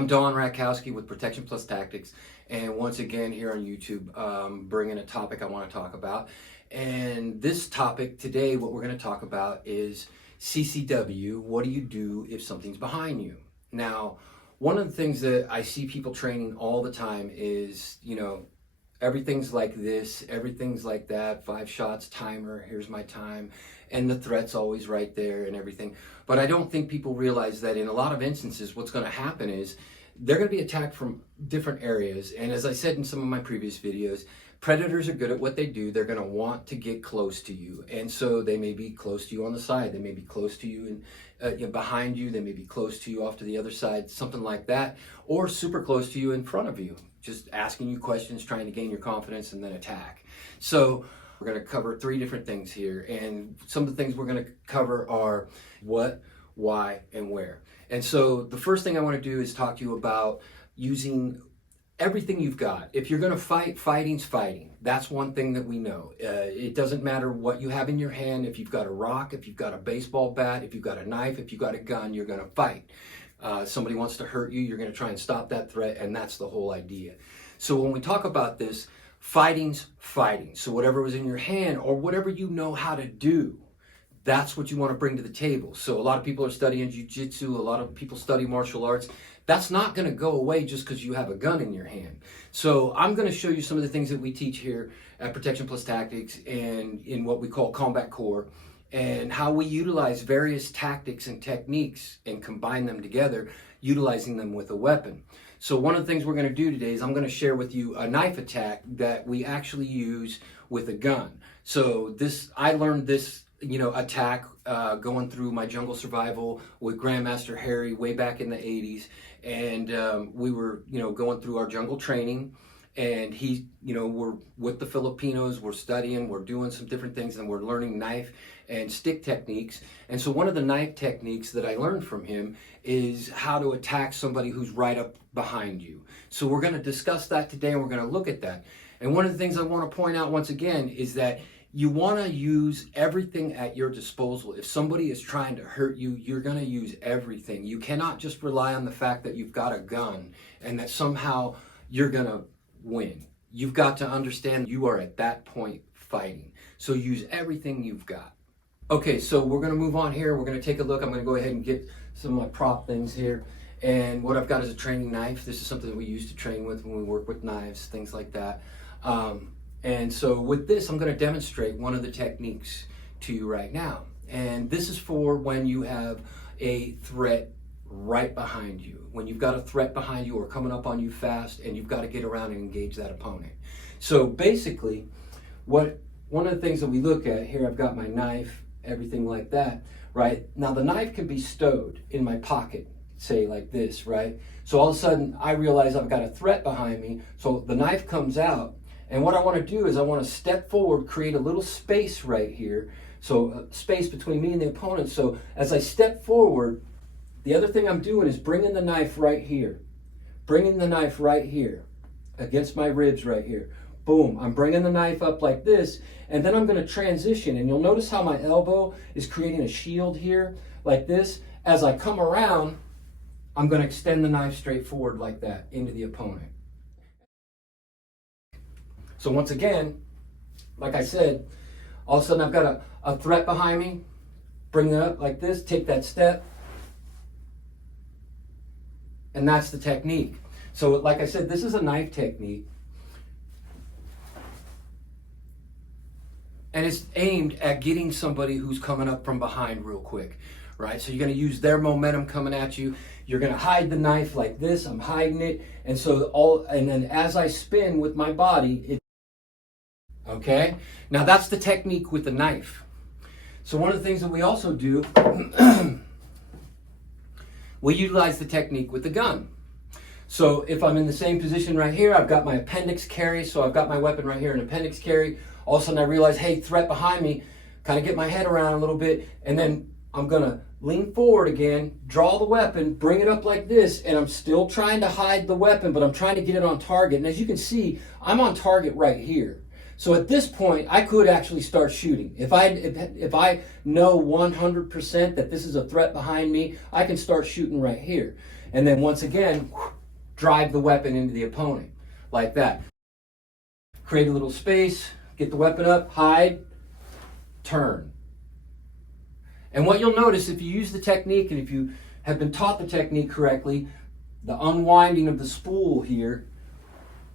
I'm Don Rakowski with Protection Plus Tactics, and once again here on YouTube, bringing a topic I want to talk about. And this topic today, what we're going to talk about is CCW. What do you do if something's behind you? Now, one of the things that I see people training all the time is, everything's like this, everything's like that, 5 shots, timer, here's my time, and the threat's always right there and everything. But I don't think people realize that in a lot of instances, what's going to happen is they're going to be attacked from different areas. And as I said in some of my previous videos, predators are good at what they do. They're going to want to get close to you. And so they may be close to you on the side. They may be close to you and behind you. They may be close to you off to the other side, something like that, or super close to you in front of you, just asking you questions, trying to gain your confidence and then attack. So we're going to cover 3 different things here. And some of the things we're going to cover are what, why, and where. And so the first thing I want to do is talk to you about using everything you've got. If you're going to fight, fighting's fighting. That's one thing that we know. It doesn't matter what you have in your hand. If you've got a rock, if you've got a baseball bat, if you've got a knife, if you've got a gun, you're going to fight. Somebody wants to hurt you, you're going to try and stop that threat, and that's the whole idea. So when we talk about this, fighting's fighting. So whatever was in your hand or whatever you know how to do, that's what you want to bring to the table. So a lot of people are studying jiu-jitsu, a lot of people study martial arts. That's not going to go away just because you have a gun in your hand. So I'm going to show you some of the things that we teach here at Protection Plus Tactics and in what we call Combat Core, and how we utilize various tactics and techniques and combine them together, utilizing them with a weapon. So one of the things we're going to do today is I'm going to share with you a knife attack that we actually use with a gun. So I learned this attack going through my jungle survival with Grandmaster Harry way back in the 80s. And we were, going through our jungle training, and we're with the Filipinos, we're studying, we're doing some different things, and we're learning knife and stick techniques. And so one of the knife techniques that I learned from him is how to attack somebody who's right up behind you. So we're going to discuss that today, and we're going to look at that. And one of the things I want to point out once again is that you want to use everything at your disposal. If somebody is trying to hurt you, you're going to use everything. You cannot just rely on the fact that you've got a gun and that somehow you're going to win. You've got to understand you are at that point fighting. So use everything you've got. Okay, so we're going to move on here. We're going to take a look. I'm going to go ahead and get some of my prop things here. And what I've got is a training knife. This is something that we used to train with when we work with knives, things like that. And so with this, I'm going to demonstrate one of the techniques to you right now. And this is for when you have a threat right behind you. When you've got a threat behind you or coming up on you fast, and you've got to get around and engage that opponent. So basically, one of the things that we look at here, I've got my knife, everything like that, right? Now the knife can be stowed in my pocket, say like this, right? So all of a sudden I realize I've got a threat behind me. So the knife comes out. And what I want to do is I want to step forward, create a little space right here. So space between me and the opponent. So as I step forward, the other thing I'm doing is bringing the knife right here. Bringing the knife right here against my ribs right here. Boom, I'm bringing the knife up like this. And then I'm going to transition. And you'll notice how my elbow is creating a shield here like this. As I come around, I'm going to extend the knife straight forward like that into the opponent. So once again, like I said, all of a sudden I've got a threat behind me, bring it up like this, take that step, and that's the technique. So like I said, this is a knife technique, and it's aimed at getting somebody who's coming up from behind real quick, right? So you're going to use their momentum coming at you. You're going to hide the knife like this. I'm hiding it, and then as I spin with my body, okay, now that's the technique with the knife. So one of the things that we also do, we utilize the technique with the gun. So if I'm in the same position right here, I've got my appendix carry, so I've got my weapon right here, an appendix carry. All of a sudden I realize, hey, threat behind me, kind of get my head around a little bit, and then I'm going to lean forward again, draw the weapon, bring it up like this, and I'm still trying to hide the weapon, but I'm trying to get it on target. And as you can see, I'm on target right here. So at this point, I could actually start shooting. If I know 100% that this is a threat behind me, I can start shooting right here. and then once again, drive the weapon into the opponent, like that. Create a little space, get the weapon up, hide, turn. And what you'll notice if you use the technique, and if you have been taught the technique correctly, the unwinding of the spool here,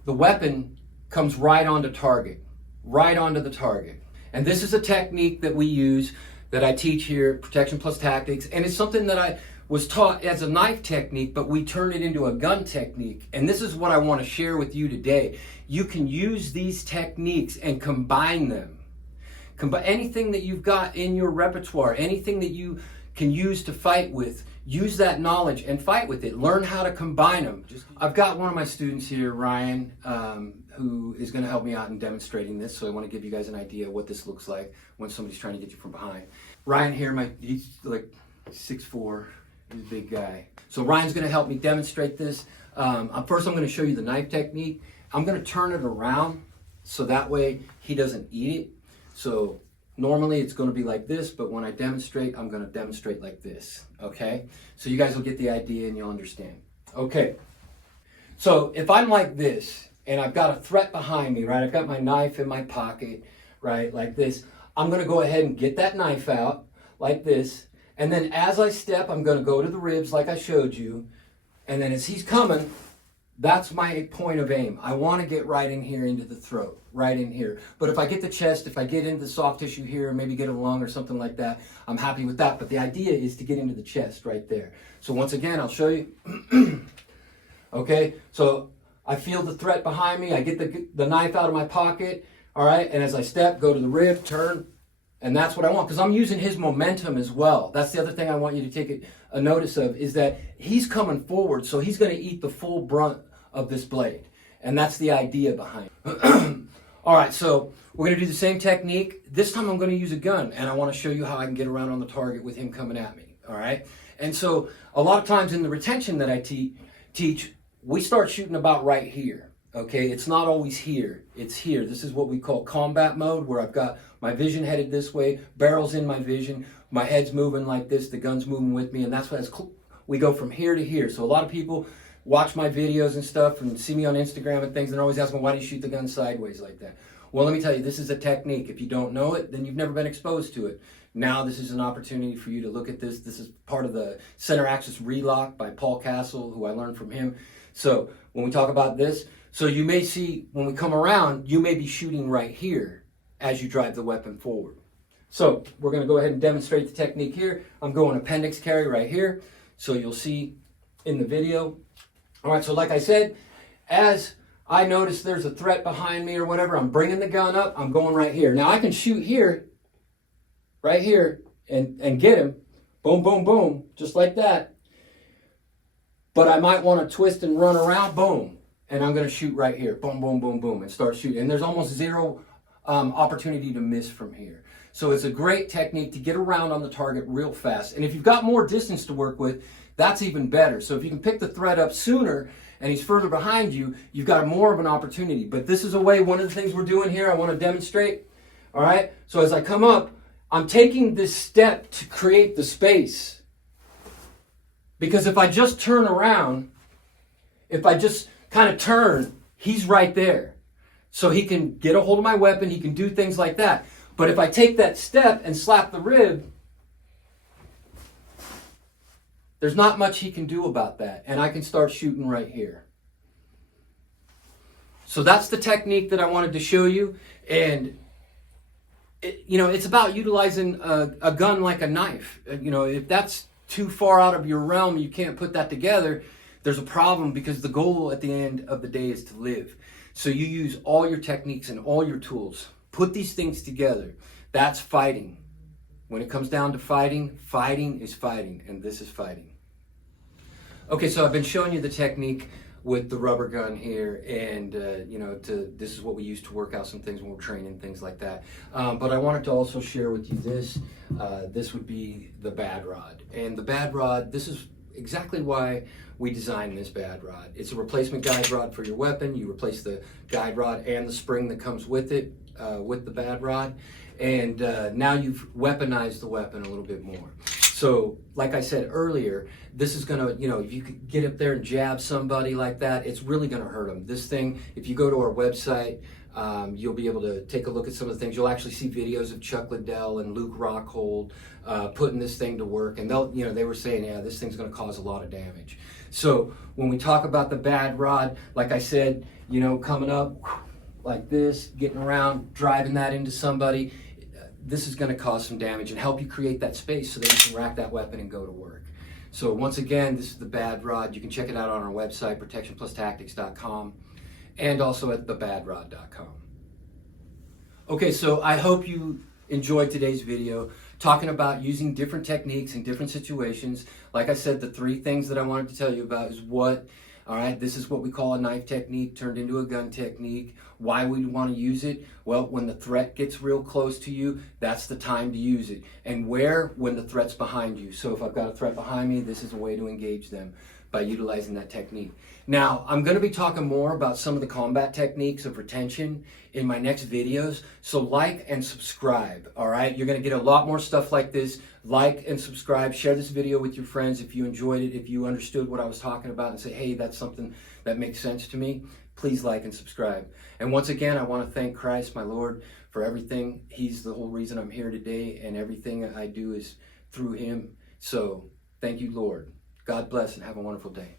the weapon comes right onto target, right onto the target. And this is a technique that we use, that I teach here at Protection Plus Tactics, and it's something that I was taught as a knife technique, but we turn it into a gun technique. And this is what I want to share with you today. You can use these techniques and combine them. Anything that you've got in your repertoire, anything that you can use to fight with, use that knowledge and fight with it. Learn how to combine them. I've got one of my students here, Ryan, who is going to help me out in demonstrating this. So I want to give you guys an idea of what this looks like when somebody's trying to get you from behind. Ryan here, he's like 6'4". He's a big guy. So Ryan's going to help me demonstrate this. First, I'm going to show you the knife technique. I'm going to turn it around so that way he doesn't eat it. So normally it's going to be like this, but when I demonstrate, I'm going to demonstrate like this. Okay? So you guys will get the idea and you'll understand. Okay. So if I'm like this and I've got a threat behind me, right? I've got my knife in my pocket, right? Like this. I'm going to go ahead and get that knife out like this. And then as I step, I'm going to go to the ribs like I showed you. And then as he's coming, that's my point of aim. I want to get right in here into the throat, right in here. But if I get the chest, if I get into the soft tissue here, maybe get a lung or something like that, I'm happy with that. But the idea is to get into the chest right there. So once again, I'll show you. Okay, so I feel the threat behind me. I get the knife out of my pocket. All right, and as I step, go to the rib, turn. And that's what I want, because I'm using his momentum as well. That's the other thing I want you to take a notice of, is that he's coming forward, so he's going to eat the full brunt of this blade. And that's the idea behind it. All right, so we're going to do the same technique. This time I'm going to use a gun, and I want to show you how I can get around on the target with him coming at me. All right? And so a lot of times in the retention that I teach, we start shooting about right here. Okay, it's not always here. It's here. This is what we call combat mode, where I've got my vision headed this way, barrel's in my vision, my head's moving like this, the gun's moving with me, and that's why we go from here to here. So a lot of people watch my videos and stuff and see me on Instagram and things, and they're always asking, why do you shoot the gun sideways like that? Well, let me tell you, this is a technique. If you don't know it, then you've never been exposed to it. Now this is an opportunity for you to look at this. This is part of the center axis relock by Paul Castle, who I learned from him. So when we talk about this, so you may see, when we come around, you may be shooting right here as you drive the weapon forward. So we're going to go ahead and demonstrate the technique here. I'm going appendix carry right here, so you'll see in the video. All right, so like I said, as I notice there's a threat behind me or whatever, I'm bringing the gun up, I'm going right here. Now I can shoot here, right here, and get him. Boom, boom, boom, just like that. But I might want to twist and run around, boom. And I'm going to shoot right here. Boom, boom, boom, boom, and start shooting. And there's almost zero opportunity to miss from here. So it's a great technique to get around on the target real fast. And if you've got more distance to work with, that's even better. So if you can pick the threat up sooner and he's further behind you, you've got more of an opportunity. But this is a way, one of the things we're doing here, I want to demonstrate. All right? So as I come up, I'm taking this step to create the space. Because if I just turn around, if I just kind of turn, he's right there. So he can get a hold of my weapon, he can do things like that. But if I take that step and slap the rib, there's not much he can do about that. And I can start shooting right here. So that's the technique that I wanted to show you. And it's about utilizing a gun like a knife. If that's too far out of your realm, you can't put that together, there's a problem, because the goal at the end of the day is to live. So you use all your techniques and all your tools. Put these things together. That's fighting. When it comes down to fighting, fighting is fighting, and this is fighting. Okay, so I've been showing you the technique with the rubber gun here, and this is what we use to work out some things when we're training, things like that. But I wanted to also share with you this. This would be the bad rod. And the bad rod, this is exactly why we designed this bad rod. It's a replacement guide rod for your weapon. You replace the guide rod and the spring that comes with it, with the bad rod. And now you've weaponized the weapon a little bit more. So, like I said earlier, this is gonna, if you could get up there and jab somebody like that, it's really gonna hurt them. This thing, if you go to our website, you'll be able to take a look at some of the things. You'll actually see videos of Chuck Liddell and Luke Rockhold putting this thing to work, and they were saying, yeah, this thing's gonna cause a lot of damage. So when we talk about the bad rod, like I said, coming up like this, getting around, driving that into somebody, this is going to cause some damage and help you create that space so that you can rack that weapon and go to work. So once again, this is the bad rod. You can check it out on our website, protectionplustactics.com, and also at thebadrod.com. Okay, so I hope you enjoyed today's video talking about using different techniques in different situations. Like I said, the 3 things that I wanted to tell you about is this is what we call a knife technique turned into a gun technique. Why we want to use it? Well, when the threat gets real close to you, that's the time to use it. And when the threat's behind you. So if I've got a threat behind me, this is a way to engage them by utilizing that technique. Now, I'm going to be talking more about some of the combat techniques of retention in my next videos. So like and subscribe, all right? You're going to get a lot more stuff like this. Like and subscribe. Share this video with your friends if you enjoyed it, if you understood what I was talking about and say, hey, that's something that makes sense to me. Please like and subscribe. And once again, I want to thank Christ, my Lord, for everything. He's the whole reason I'm here today, and everything I do is through him. So thank you, Lord. God bless and have a wonderful day.